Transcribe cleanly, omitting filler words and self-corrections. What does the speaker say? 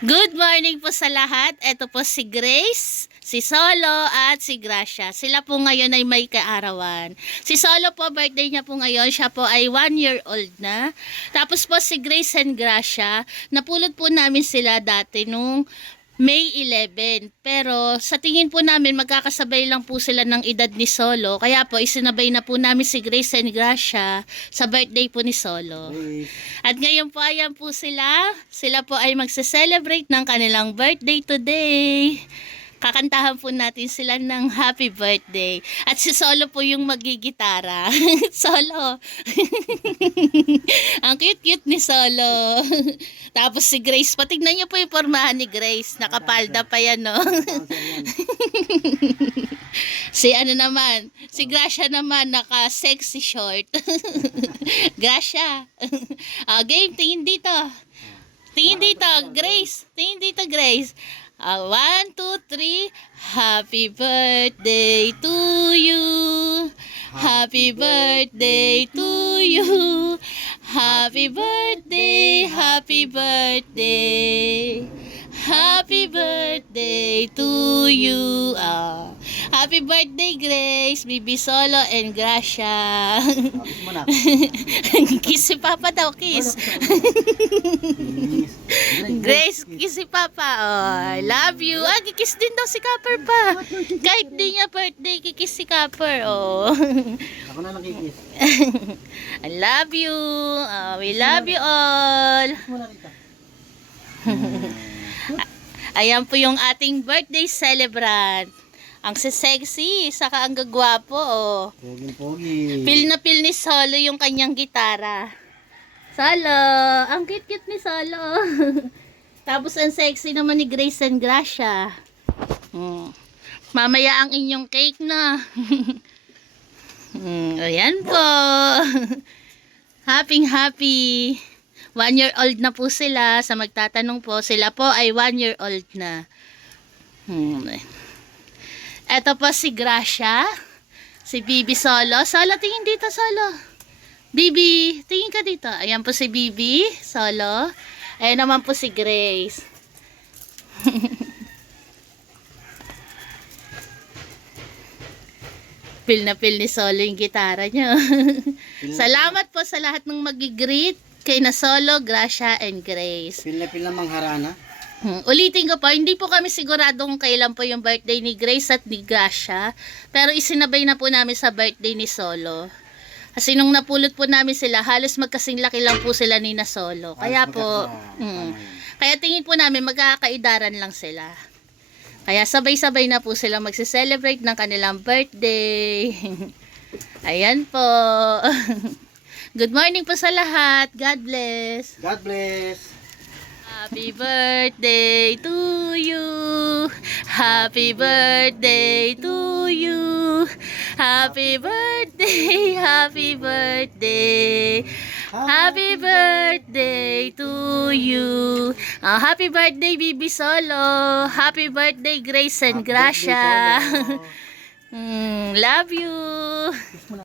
Good morning po sa lahat. Ito po si Grace, si Solo at si Gracia. Sila po ngayon ay may kaarawan. Si Solo po, birthday niya po ngayon. Siya po ay 1 year old na. Tapos po si Grace and Gracia, napulot po namin sila dati nung May 11. Pero sa tingin po namin magkakasabay lang po sila ng edad ni Solo. Kaya po isinabay na po namin si Grace and Gracia sa birthday po ni Solo. At ngayon po ayan po sila. Sila po ay magse-celebrate ng kanilang birthday today. Kakantahan po natin sila ng happy birthday. At si Solo po yung magigitara. Solo. Ang cute-cute ni Solo. Tapos si Grace, patignan niyo po yung pormahan ni Grace. Nakapalda pa yan, no? Si ano naman, si Gracia naman, naka-sexy short. Gracia. Game, tingin dito. Tingin dito, Grace. Tingin dito, Grace. 1, 2, 3. Happy birthday to you. Happy birthday to you. Happy birthday, happy birthday. Happy birthday to you. Happy birthday, Grace, Bibi Solo and Gracia. Kiss si Papa daw, kiss. Grace, kiss si Papa. I love you. Kikiss din daw si Copper pa. Kahit di niya birthday, kikiss si Copper. Ako na lang kikis. I love you. We love you all. Ayan po yung ating birthday celebrant. Ang sexy, saka ang gagwapo, Pogi-pogi. Feel na feel ni Solo yung kanyang gitara. Solo, ang cute-cute ni Solo. Tapos ang sexy naman ni Grace and Gracia. Mamaya ang inyong cake na. Ayan po. Happy. 1 year old na po sila. Sa magtatanong po, sila po ay 1 year old na. Eto po si Gracia. Si Bibi Solo. Solo, tingin dito, Solo. Bibi, tingin ka dito. Ayan po si Bibi Solo. Ayan naman po si Grace. Feel na feel ni Solo yung gitara niya. Salamat po sa lahat ng mag-greet kay na Solo, Gracia, and Grace. Pil na mangharana. Ulitin ko po, hindi po kami sigurado kung kailan po yung birthday ni Grace at ni Gracia. Pero isinabay na po namin sa birthday ni Solo. Kasi nung napulot po namin sila, halos magkasing laki lang po sila ni na Solo. Kaya po, kaya tingin po namin magkakaidaran lang sila. Kaya sabay-sabay na po sila magse-celebrate ng kanilang birthday. Ayan po. Good morning po sa lahat. God bless. God bless. Happy birthday to you. Happy birthday to you. Happy birthday, happy birthday. Happy birthday to you. Happy birthday, Bibi Solo. Happy birthday, Grace and Gracia. Love you.